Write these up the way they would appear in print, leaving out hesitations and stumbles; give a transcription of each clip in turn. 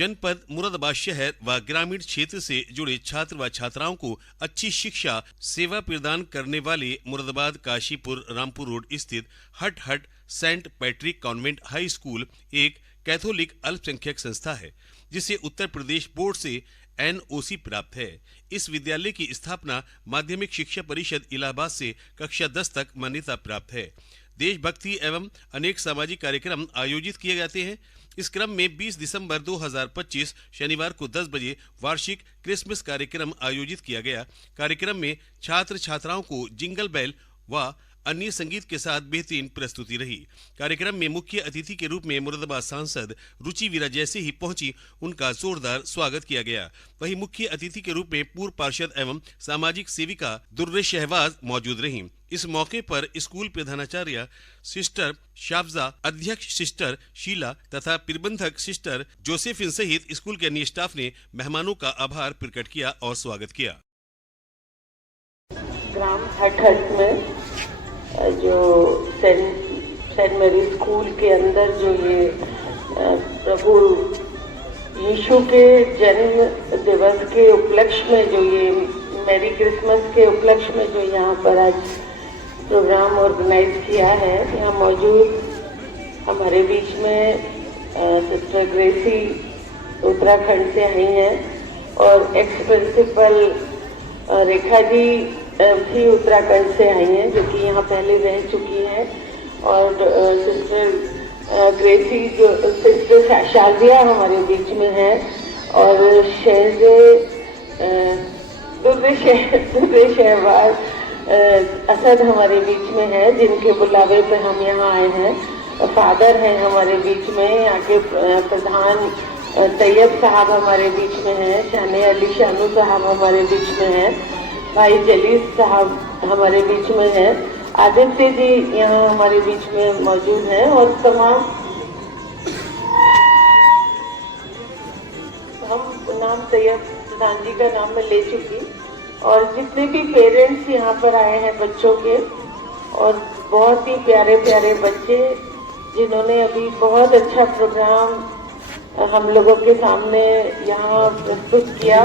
जनपद मुरादाबाद शहर व ग्रामीण क्षेत्र से जुड़े छात्र व छात्राओं को अच्छी शिक्षा सेवा प्रदान करने वाले मुरादाबाद काशीपुर रामपुर रोड स्थित हट saint Patrick convent high school एक कैथोलिक अल्पसंख्यक संस्था है, जिसे उत्तर प्रदेश बोर्ड से NOC प्राप्त है। इस विद्यालय की स्थापना माध्यमिक शिक्षा परिषद इलाहाबाद से कक्षा 10 तक मान्यता प्राप्त है। देशभक्ति एवं अनेक सामाजिक कार्यक्रम आयोजित किए जाते हैं। इस क्रम में 20 दिसंबर 2025 शनिवार को 10 बजे वार्षिक क्रिसमस कार्यक्रम आयोजित किया गया। कार्यक्रम में छात्र छात्राओं को जिंगल बेल व अन्य संगीत के साथ बेहतरीन प्रस्तुति रही। कार्यक्रम में मुख्य अतिथि के रूप में मुरादाबाद सांसद रुचि वीरा जैसे ही पहुंची, उनका जोरदार स्वागत किया गया। वहीं मुख्य अतिथि के रूप में पूर्व पार्षद एवं सामाजिक सेविका दुर्रे शहबाज मौजूद रहीं। इस मौके पर स्कूल प्रधानाचार्य सिस्टर शाफजा, अध्यक्ष सिस्टर शीला तथा प्रबंधक सिस्टर जोसेफिन सहित स्कूल के अन्य स्टाफ ने मेहमानों का आभार प्रकट किया और स्वागत किया। ग्राम हट में जो सेंट मैरी स्कूल के अंदर जो ये प्रभु यीशु के जन्म दिवस के उपलक्ष्य में जो ये मैरी क्रिसमस के उपलक्ष्य में जो यहाँ पर आज प्रोग्राम ऑर्गेनाइज किया है, यहाँ मौजूद हमारे बीच में सिस्टर ग्रेसी उत्तराखंड से आई हैं और एक्स प्रिंसिपल रेखा जी भी उत्तराखंड से आई हैं, जो कि यहाँ पहले रह चुकी हैं। और सिस्टर ग्रेसी जो सिस्टर शाजिया हमारे बीच में है और दुर्रे शहबाज असद हमारे बीच में है, जिनके बुलावे पे हम यहाँ आए हैं। फादर हैं हमारे बीच में, यहाँ के प्रधान तैयब साहब हमारे बीच में हैं, शाने अली शानू साहब हमारे बीच में हैं, भाई जलीस साहब हमारे बीच में हैं, आदित्य जी यहाँ हमारे बीच में मौजूद हैं और तमाम हम नाम तैयब प्रधान जी का नाम मैं ले चुकी और जितने भी पेरेंट्स यहाँ पर आए हैं बच्चों के, और बहुत ही प्यारे प्यारे बच्चे जिन्होंने अभी बहुत अच्छा प्रोग्राम हम लोगों के सामने यहाँ प्रस्तुत किया।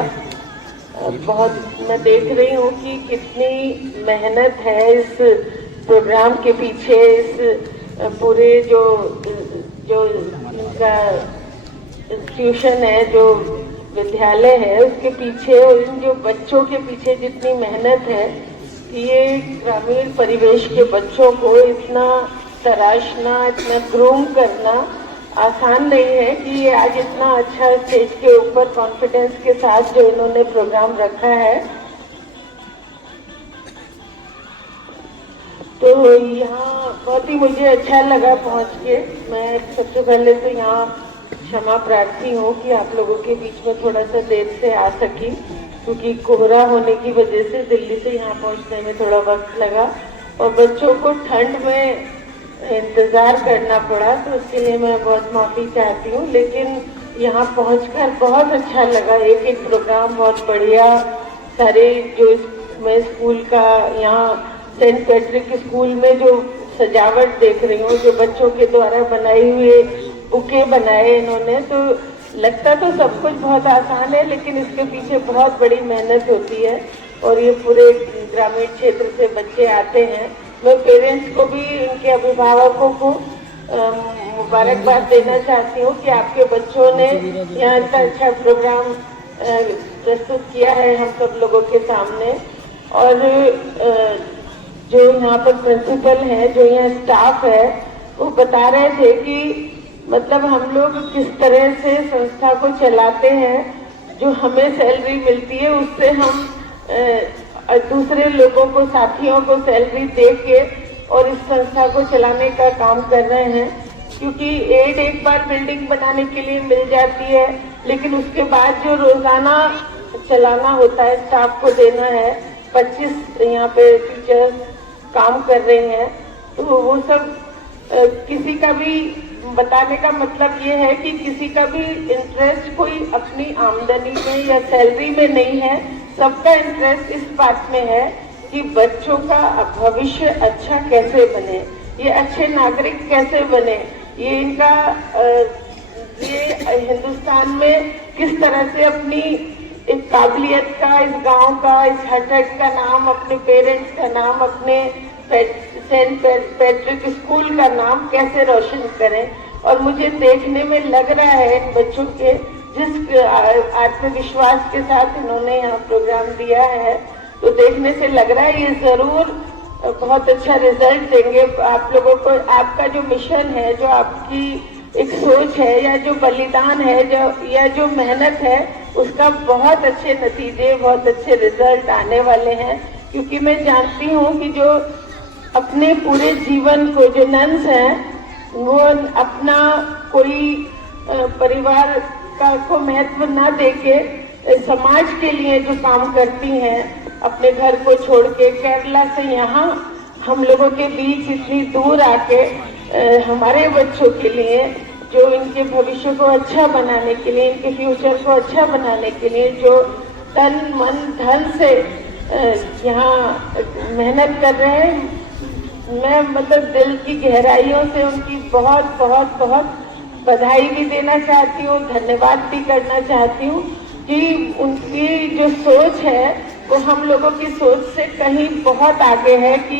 बहुत मैं देख रही हूँ कि कितनी मेहनत है इस प्रोग्राम के पीछे, इस पूरे जो इनका इंस्टीट्यूशन है, जो विद्यालय है, उसके पीछे और इन जो बच्चों के पीछे जितनी मेहनत है कि ये ग्रामीण परिवेश के बच्चों को इतना तराशना, इतना ग्रूम करना आसान नहीं है कि ये आज इतना अच्छा स्टेज के ऊपर कॉन्फिडेंस के साथ जो इन्होंने प्रोग्राम रखा है। तो यहाँ बहुत ही मुझे अच्छा लगा पहुँच के। मैं सबसे पहले तो यहाँ क्षमा प्रार्थी हूँ कि आप लोगों के बीच में थोड़ा सा देर से आ सकी, क्योंकि कोहरा होने की वजह से दिल्ली से यहाँ पहुँचने में थोड़ा वक्त लगा और बच्चों को ठंड में इंतज़ार करना पड़ा, तो उसके लिए मैं बहुत माफ़ी चाहती हूँ। लेकिन यहाँ पहुँचकर बहुत अच्छा लगा। एक प्रोग्राम बहुत बढ़िया, सारे जो मैं स्कूल का यहाँ सेंट पैट्रिक स्कूल में जो सजावट देख रही हूँ, जो बच्चों के द्वारा बनाए हुए बुके बनाए इन्होंने, तो लगता तो सब कुछ बहुत आसान है, लेकिन इसके पीछे बहुत बड़ी मेहनत होती है और ये पूरे ग्रामीण क्षेत्र से बच्चे आते हैं। मैं पेरेंट्स को भी, इनके अभिभावकों को मुबारकबाद देना चाहती हूँ कि आपके बच्चों ने यहाँ इतना अच्छा प्रोग्राम प्रस्तुत किया है हम सब लोगों के सामने। और जो यहाँ पर प्रिंसिपल हैं, जो यहाँ स्टाफ है, वो बता रहे थे कि मतलब हम लोग किस तरह से संस्था को चलाते हैं। जो हमें सैलरी मिलती है उससे हम दूसरे लोगों को, साथियों को सैलरी दे के और इस संस्था को चलाने का काम कर रहे हैं, क्योंकि एड एक बार बिल्डिंग बनाने के लिए मिल जाती है, लेकिन उसके बाद जो रोजाना चलाना होता है, स्टाफ को देना है। 25 यहाँ पे टीचर्स काम कर रहे हैं, तो वो सब किसी का भी बताने का मतलब ये है कि किसी का भी इंटरेस्ट कोई अपनी आमदनी में या सैलरी में नहीं है। सबका इंटरेस्ट इस बात में है कि बच्चों का भविष्य अच्छा कैसे बने, ये अच्छे नागरिक कैसे बने, ये इनका ये हिंदुस्तान में किस तरह से अपनी इस काबिलियत का, इस गांव का, इस हटट का नाम, अपने पेरेंट्स का नाम, अपने सेंट पैट्रिक स्कूल का नाम कैसे रोशन करें। और मुझे देखने में लग रहा है इन बच्चों के जिस आत्मविश्वास के साथ इन्होंने यहाँ प्रोग्राम दिया है, तो देखने से लग रहा है ये जरूर बहुत अच्छा रिजल्ट देंगे आप लोगों को। आपका जो मिशन है, जो आपकी एक सोच है, या जो बलिदान है, या जो मेहनत है, उसका बहुत अच्छे नतीजे, बहुत अच्छे रिजल्ट आने वाले हैं। क्योंकि मैं जानती हूँ कि जो अपने पूरे जीवन को, जो नन्स हैं, वो अपना कोई परिवार का को महत्व ना देके समाज के लिए जो काम करती हैं, अपने घर को छोड़ के केरला से यहाँ हम लोगों के बीच इतनी दूर आके हमारे बच्चों के लिए, जो इनके भविष्य को अच्छा बनाने के लिए, इनके फ्यूचर को अच्छा बनाने के लिए जो तन मन धन से यहाँ मेहनत कर रहे हैं, मैं मतलब दिल की गहराइयों से उनकी बहुत बहुत बहुत बधाई भी देना चाहती हूँ, धन्यवाद भी करना चाहती हूँ कि उनकी जो सोच है वो हम लोगों की सोच से कहीं बहुत आगे है कि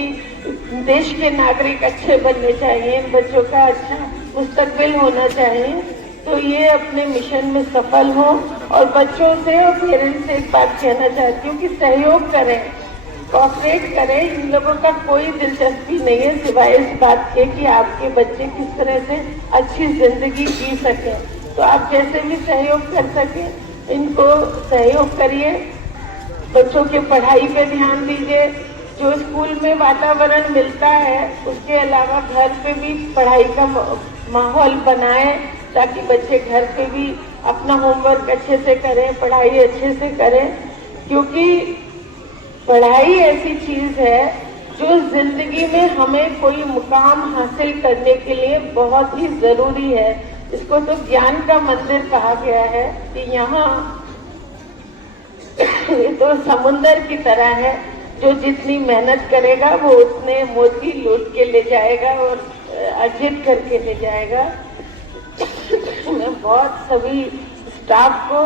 देश के नागरिक अच्छे बनने चाहिए, बच्चों का अच्छा मुस्तकबिल होना चाहिए। तो ये अपने मिशन में सफल हो। और बच्चों से और पेरेंट्स से एक बात कहना चाहती हूँ कि सहयोग करें, कोऑपरेट करें। इन लोगों का कोई दिलचस्पी नहीं है सिवाय इस बात के कि आपके बच्चे किस तरह से अच्छी जिंदगी जी सकें। तो आप जैसे भी सहयोग कर सकें, इनको सहयोग करिए, बच्चों के पढ़ाई पे ध्यान दीजिए। जो स्कूल में वातावरण मिलता है उसके अलावा घर पे भी पढ़ाई का माहौल बनाएं, ताकि बच्चे घर पे भी अपना होमवर्क अच्छे से करें, पढ़ाई अच्छे से करें। क्योंकि पढ़ाई ऐसी चीज है जो जिंदगी में हमें कोई मुकाम हासिल करने के लिए बहुत ही जरूरी है। इसको तो ज्ञान का मंदिर कहा गया है कि यहाँ ये तो समुंदर की तरह है, जो जितनी मेहनत करेगा वो उतने मोती लूट के ले जाएगा और अर्जित करके ले जाएगा। मैं बहुत सभी स्टाफ को,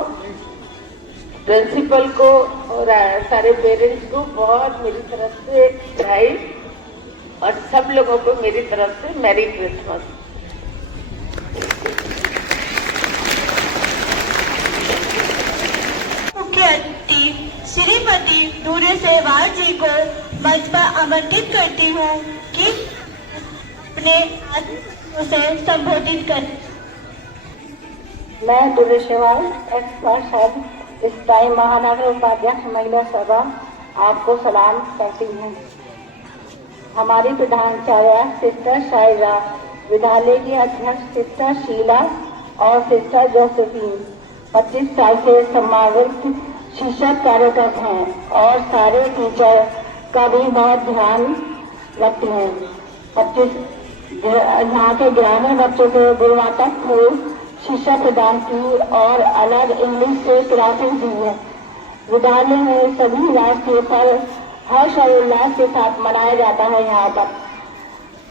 प्रिंसिपल को और सारे पेरेंट्स को बहुत मेरी तरफ से बधाई, और सब लोगों को मेरी तरफ से मैरी क्रिसमस। मुख्य अतिथि श्रीमती नूरे सहवाग जी को मंच पर आमंत्रित करती हूँ कि अपने से संबोधित करें। मैं नूरे सहवाग, एक्स पार्षद स्थायी महानगर उपाध्यक्ष महिला सभा, आपको सलाम करती हूँ। हमारी प्रधानाचार्य सिस्टर शायरा, विद्यालय की अध्यक्ष सिस्टर शीला और सिस्टर जोसेफीन 25 साल से समावित शिक्षक कार्यरत हैं और सारे टीचर का भी बहुत ध्यान रखते हैं। 25 यहाँ के ग्रामीण बच्चों को गुणवत्तापूर्ण शिक्षा प्रदान की और अलग इंग्लिश से क्लासेस दी है। विद्यालय में सभी राष्ट्रीय पर्व हर्ष और उल्लास के साथ मनाया जाता है यहाँ पर।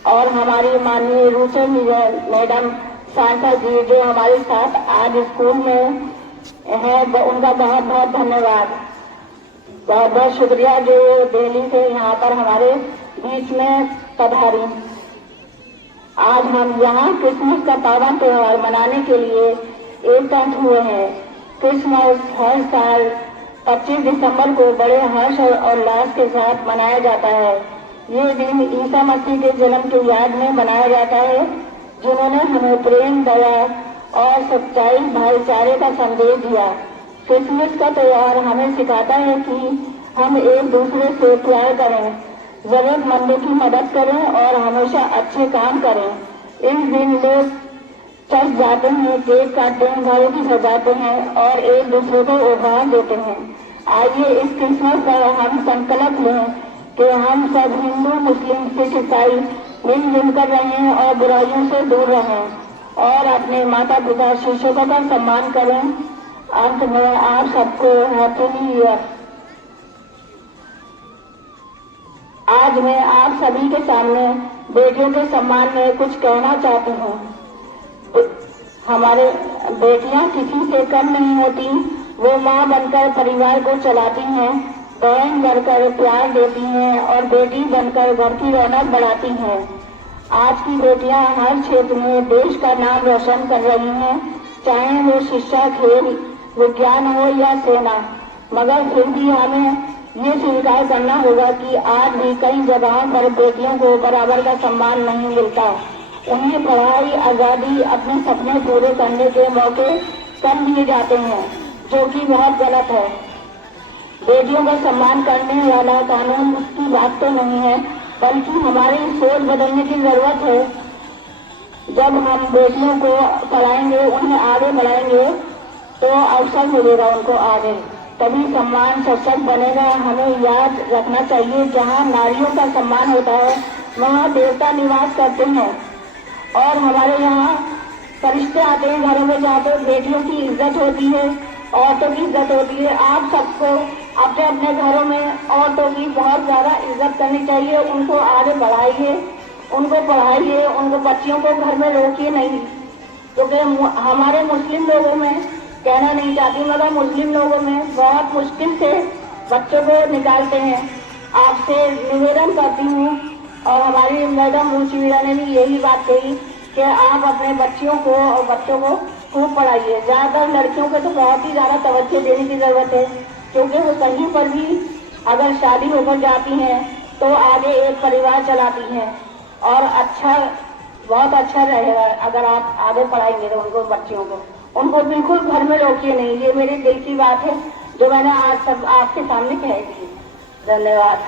और हमारी माननीय रुचि मैडम सांसद जी जो हमारे साथ आज स्कूल में है, उनका बहुत बहुत धन्यवाद, बहुत बहुत शुक्रिया जो दिल्ली से यहाँ पर हमारे बीच में पधारी। आज हम यहाँ क्रिसमस का पावन त्योहार मनाने के लिए एकजुट हुए हैं। क्रिसमस हर साल 25 दिसंबर को बड़े हर्ष और उल्लास के साथ मनाया जाता है। ये दिन ईसा मसीह के जन्म की याद में मनाया जाता है, जिन्होंने हमें प्रेम, दया और सच्चाई, भाईचारे का संदेश दिया। क्रिसमस का त्योहार हमें सिखाता है कि हम एक दूसरे से प्यार करें, जरूरतमंदों की मदद करें और हमेशा अच्छे काम करें। इस दिन लोग चर्च जाते हैं, केक काटते हैं, घरों की सजाते हैं और एक दूसरे को उपहार देते हैं। आइए इस क्रिसमस पर हम संकल्प लें कि हम सब हिंदू, मुस्लिम, सिख, ईसाई मिलजुल कर रहें और बुराइयों से दूर रहें और अपने माता पिता शिक्षकों का सम्मान करें। अंत में आप सबको हैप्पी न्यू ईयर। आज मैं आप सभी के सामने बेटियों के सम्मान में कुछ कहना चाहती हूँ। हमारे बेटियां किसी से कम नहीं होती। वो माँ बनकर परिवार को चलाती हैं, बहन बनकर प्यार देती हैं और बेटी बनकर घर की रौनक बढ़ाती हैं। आज की बेटियां हर क्षेत्र में देश का नाम रोशन कर रही हैं, चाहे वो शिक्षा, खेल, विज्ञान हो या सेना। मगर फिर भी हमें ये स्वीकार करना होगा कि आज भी कई जगहों पर बेटियों को बराबर का सम्मान नहीं मिलता। उन्हें पढ़ाई, आजादी, अपने सपने पूरे करने के मौके कम दिए जाते हैं, जो कि बहुत गलत है। बेटियों का सम्मान करने वाला कानून की बात तो नहीं है, बल्कि हमारी सोच बदलने की जरूरत है। जब हम बेटियों को पढ़ाएंगे, उन्हें आगे बढ़ाएंगे, तो अवसर मिलेगा उनको आगे, तभी सम्मान सशक्त बनेगा। हमें याद रखना चाहिए, जहाँ नारियों का सम्मान होता है वहाँ देवता निवास करते हैं। और हमारे यहाँ फरिश्ते आते हैं घरों में, जहाँ पर बेटियों की इज्जत होती है, औरतों की इज्जत होती है। आप सबको अपने अपने घरों में औरतों की बहुत ज्यादा इज्जत करनी चाहिए। उनको आगे बढ़ाइए, उनको पढ़ाइए, उनको बच्चियों को घर में रोकिए नहीं। क्योंकि हमारे मुस्लिम लोगों में, कहना नहीं चाहती, मगर मुस्लिम लोगों में बहुत मुश्किल से बच्चों को निकालते हैं। आपसे निवेदन करती हूँ, और हमारी मैडम रुचि वीरा ने भी यही बात कही कि आप अपने बच्चियों को और बच्चों को खूब पढ़ाइए। ज्यादातर लड़कियों को तो बहुत ही ज्यादा तवज्जो देने की जरूरत है, क्योंकि वो कहीं पर भी अगर शादी होकर जाती हैं तो आगे एक परिवार चलाती हैं, और बहुत अच्छा रहेगा अगर आप आगे पढ़ाएंगे तो उनको, बच्चियों को। उनको बिल्कुल घर में रोकिए नहीं। ये मेरे दिल की बात है जो मैंने आज सब आपके सामने कह दी। धन्यवाद।